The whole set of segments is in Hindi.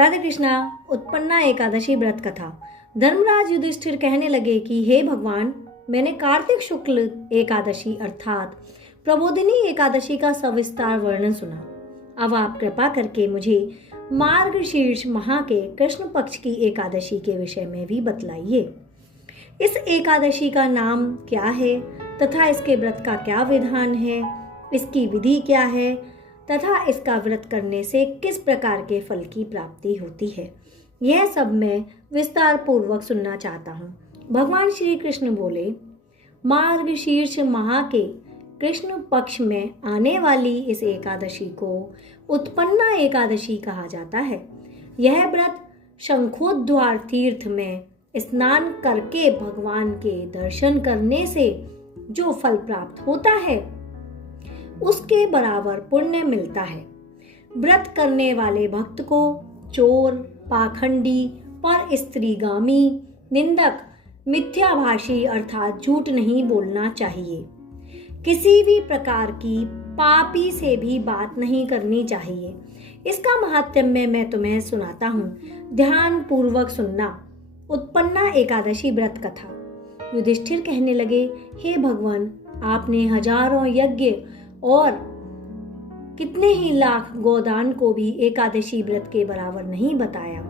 राधे कृष्णा। उत्पन्ना एकादशी व्रत कथा। धर्मराज युधिष्ठिर कहने लगे कि हे भगवान, मैंने कार्तिक शुक्ल एकादशी अर्थात प्रबोधिनी एकादशी का सविस्तार वर्णन सुना। अब आप कृपा करके मुझे मार्गशीर्ष माह के कृष्ण पक्ष की एकादशी के विषय में भी बतलाइए। इस एकादशी का नाम क्या है तथा इसके व्रत का क्या विधान है, इसकी विधि क्या है तथा इसका व्रत करने से किस प्रकार के फल की प्राप्ति होती है, यह सब मैं विस्तार पूर्वक सुनना चाहता हूँ। भगवान श्री कृष्ण बोले, मार्गशीर्ष माह के कृष्ण पक्ष में आने वाली इस एकादशी को उत्पन्ना एकादशी कहा जाता है। यह व्रत शंखोद्वार तीर्थ में स्नान करके भगवान के दर्शन करने से जो फल प्राप्त होता है उसके बराबर पुण्य मिलता है। व्रत करने वाले भक्त को चोर, पाखंडी, पर स्त्रीगामी, निंदक, मिथ्याभाषी अर्थात झूठ नहीं बोलना चाहिए। किसी भी प्रकार की पापी से भी बात नहीं करनी चाहिए। इसका महात्म्य मैं तुम्हें सुनाता हूँ, ध्यान पूर्वक सुनना। उत्पन्ना एकादशी व्रत कथा। युधिष्ठिर कहने लगे, हे भगवान, आपने हजारों यज्ञ और कितने ही लाख गोदान को भी एकादशी व्रत के बराबर नहीं बताया,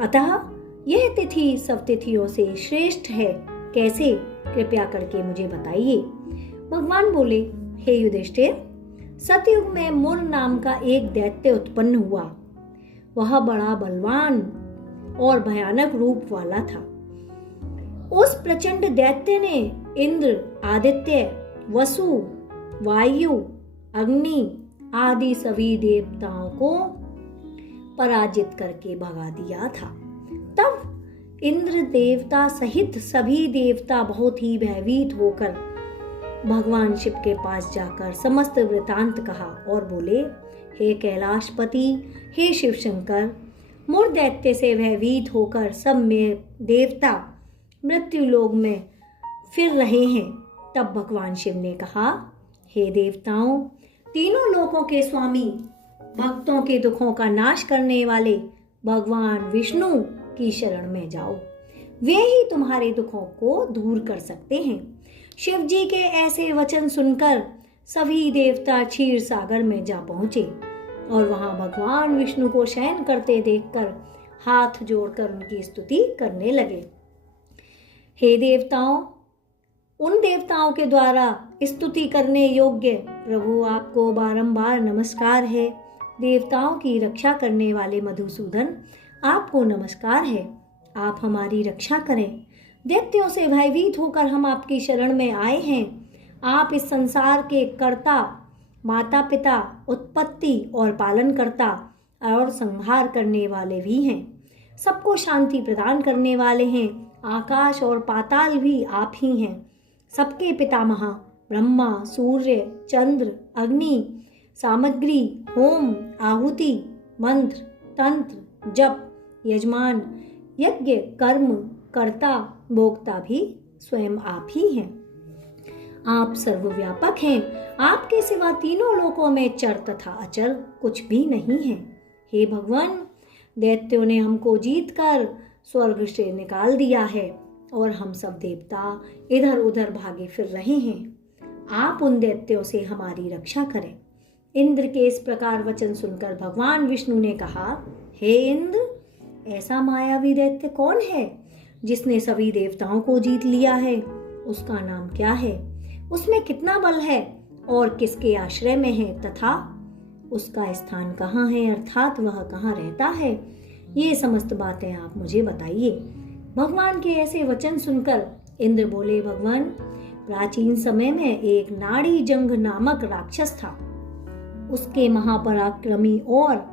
अतः यह तिथि सब तिथियों से श्रेष्ठ है। कैसे, कृपया करके मुझे बताइए। भगवान बोले, हे युधिष्ठिर, सतयुग में मुर नाम का एक दैत्य उत्पन्न हुआ। वह बड़ा बलवान और भयानक रूप वाला था। उस प्रचंड दैत्य ने इंद्र, आदित्य, वसु, वायु, अग्नि आदि सभी देवताओं को पराजित करके भगा दिया था। तब इंद्र देवता सहित सभी देवता बहुत ही भयभीत होकर भगवान शिव के पास जाकर समस्त वृतांत कहा और बोले, हे कैलाशपति, हे शिव शंकर, मुर दैत्य से भयभीत होकर सब में देवता मृत्यु लोक में फिर रहे हैं। तब भगवान शिव ने कहा, हे देवताओं, तीनों लोकों के स्वामी, भक्तों के दुखों का नाश करने वाले भगवान विष्णु की शरण में जाओ। वे ही तुम्हारे दुखों को दूर कर सकते हैं। शिव जी के ऐसे वचन सुनकर सभी देवता क्षीर सागर में जा पहुंचे और वहां भगवान विष्णु को शयन करते देखकर हाथ जोड़कर उनकी स्तुति करने लगे। हे देवताओं, उन देवताओं के द्वारा स्तुति करने योग्य प्रभु आपको बारंबार नमस्कार है। देवताओं की रक्षा करने वाले मधुसूदन, आपको नमस्कार है। आप हमारी रक्षा करें। दैत्यों से भयभीत होकर हम आपकी शरण में आए हैं। आप इस संसार के कर्ता, माता पिता, उत्पत्ति और पालन करता और संहार करने वाले भी हैं। सबको शांति प्रदान करने वाले हैं। आकाश और पाताल भी आप ही हैं। सबके पितामह ब्रह्मा, सूर्य, चंद्र, अग्नि, सामग्री, होम, आहुति, मंत्र, तंत्र, जप, यजमान, यज्ञ, कर्म, कर्ता, भोक्ता भी स्वयं आप ही हैं। आप सर्वव्यापक हैं। आपके सिवा तीनों लोकों में चर तथा अचर कुछ भी नहीं है। हे भगवान, दैत्यों ने हमको जीतकर स्वर्ग से निकाल दिया है और हम सब देवता इधर उधर भागे फिर रहे हैं। आप उन दैत्यों से हमारी रक्षा करें। इंद्र के इस प्रकार वचन सुनकर भगवान विष्णु ने कहा, हे इंद्र, ऐसा मायावी दैत्य कौन है जिसने सभी देवताओं को जीत लिया है? उसका नाम क्या है? उसमें कितना बल है और किसके आश्रय में है तथा उसका स्थान कहाँ है, अर्थात वह कहाँ रहता है? ये समस्त बातें आप मुझे बताइए। भगवान के ऐसे वचन सुनकर इंद्र बोले, भगवान, प्राचीन समय में एक नाड़ी जंग नामक राक्षस था। उसके महापराक्रमी और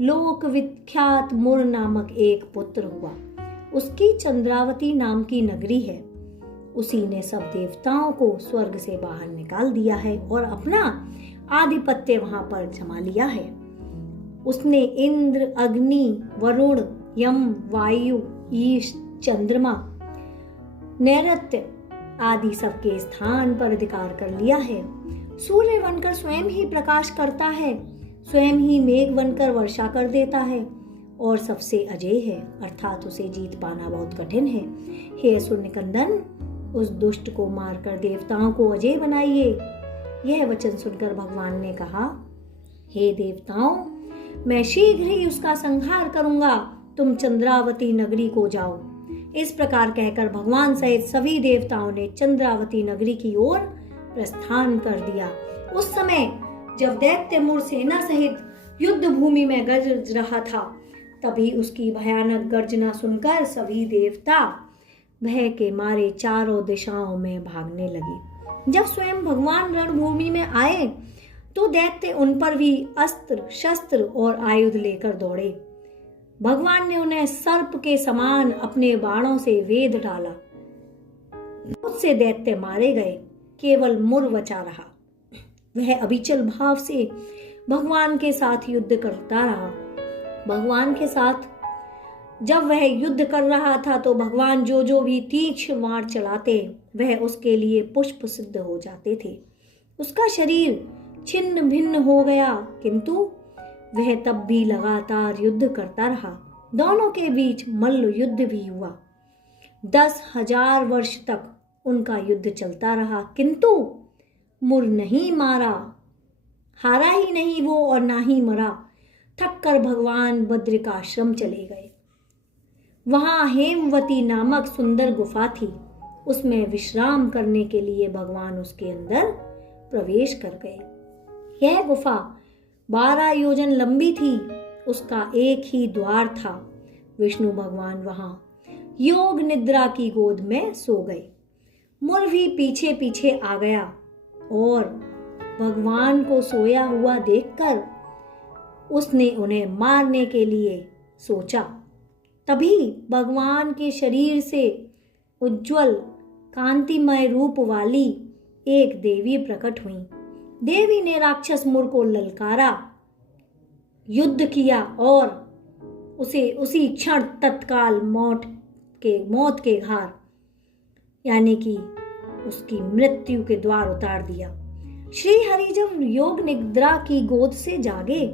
लोक विख्यात मुर नामक एक पुत्र हुआ। उसकी चंद्रावती नाम की नगरी है। उसी ने सब देवताओं को स्वर्ग से बाहर निकाल दिया है और अपना आधिपत्य वहां पर जमा लिया है। उसने इंद्र, अग्नि, वरुण, यम, वायु, ईश, चंद्रमा, नैऋत्य आदि सबके स्थान पर अधिकार कर लिया है। सूर्य बनकर स्वयं ही प्रकाश करता है, स्वयं ही मेघ बनकर वर्षा कर देता है और सबसे अजेय है, अर्थात उसे जीत पाना बहुत कठिन है। हे असुर निकंदन, उस दुष्ट को मारकर देवताओं को अजेय बनाइए। यह वचन सुनकर भगवान ने कहा, हे देवताओं, मैं शीघ्र ही उसका संहार करूंगा, तुम चंद्रावती नगरी को जाओ। इस प्रकार कहकर भगवान सहित सभी देवताओं ने चंद्रावती नगरी की ओर प्रस्थान कर दिया। उस समय जब दैत्य मुर सेना सहित युद्ध भूमि में गरज रहा था, तभी उसकी भयानक गर्जना सुनकर सभी देवता भय के मारे चारों दिशाओं में भागने लगे। जब स्वयं भगवान रणभूमि में आए तो दैत्य उन पर भी अस्त्र शस्त्र और आयुध लेकर दौड़े। भगवान ने उन्हें सर्प के समान अपने बाणों से वेध डाला। बहुत से दैत्य मारे गए, केवल मुर बचा रहा। वह अविचल भाव से भगवान के साथ युद्ध करता रहा। भगवान के साथ जब वह युद्ध कर रहा था तो भगवान जो भी तीक्ष्ण वार चलाते वह उसके लिए पुष्प सिद्ध हो जाते थे। उसका शरीर छिन्न भिन्न हो गया, किंतु वह तब भी लगातार युद्ध करता रहा। दोनों के बीच मल्ल युद्ध भी हुआ। 10,000 वर्ष तक उनका युद्ध चलता रहा, किंतु मुर नहीं मारा, हारा ही नहीं वो और ना ही मरा। थककर भगवान बद्रिकाश्रम चले गए। वहां हेमवती नामक सुंदर गुफा थी। उसमें विश्राम करने के लिए भगवान उसके अंदर प्रवेश कर गए। यह गुफा 12 योजन लंबी थी। उसका एक ही द्वार था। विष्णु भगवान वहां योग निद्रा की गोद में सो गए। मुर भी पीछे पीछे आ गया और भगवान को सोया हुआ देखकर उसने उन्हें मारने के लिए सोचा। तभी भगवान के शरीर से उज्जवल कांतिमय रूप वाली एक देवी प्रकट हुई। देवी ने राक्षस मुर को ललकारा, युद्ध किया और उसे उसी क्षण तत्काल मौत के घाट यानी कि उसकी मृत्यु के द्वार उतार दिया। श्री हरि जब योग निद्रा की गोद से जागे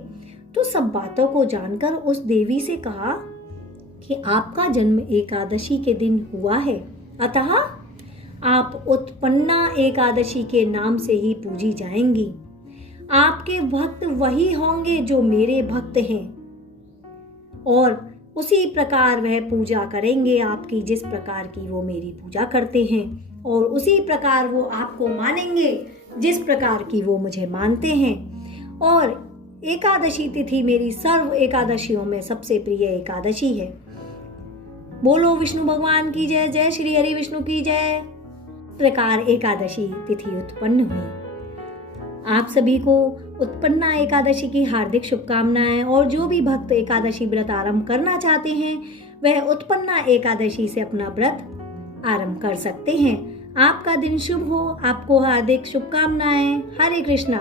तो सब बातों को जानकर उस देवी से कहा कि आपका जन्म एकादशी के दिन हुआ है, अतः आप उत्पन्ना एकादशी के नाम से ही पूजी जाएंगी। आपके भक्त वही होंगे जो मेरे भक्त हैं और उसी प्रकार वह पूजा करेंगे आपकी जिस प्रकार की वो मेरी पूजा करते हैं, और उसी प्रकार वो आपको मानेंगे जिस प्रकार की वो मुझे मानते हैं। और एकादशी तिथि मेरी सर्व एकादशियों में सबसे प्रिय एकादशी है। बोलो विष्णु भगवान की जय। जय श्री हरि विष्णु की जय। प्रकार एकादशी तिथि उत्पन्न हुई। आप सभी को उत्पन्ना एकादशी की हार्दिक शुभकामनाएं। और जो भी भक्त एकादशी व्रत आरंभ करना चाहते हैं वह उत्पन्ना एकादशी से अपना व्रत आरंभ कर सकते हैं। आपका दिन शुभ हो। आपको हार्दिक शुभकामनाएं। हरे कृष्णा।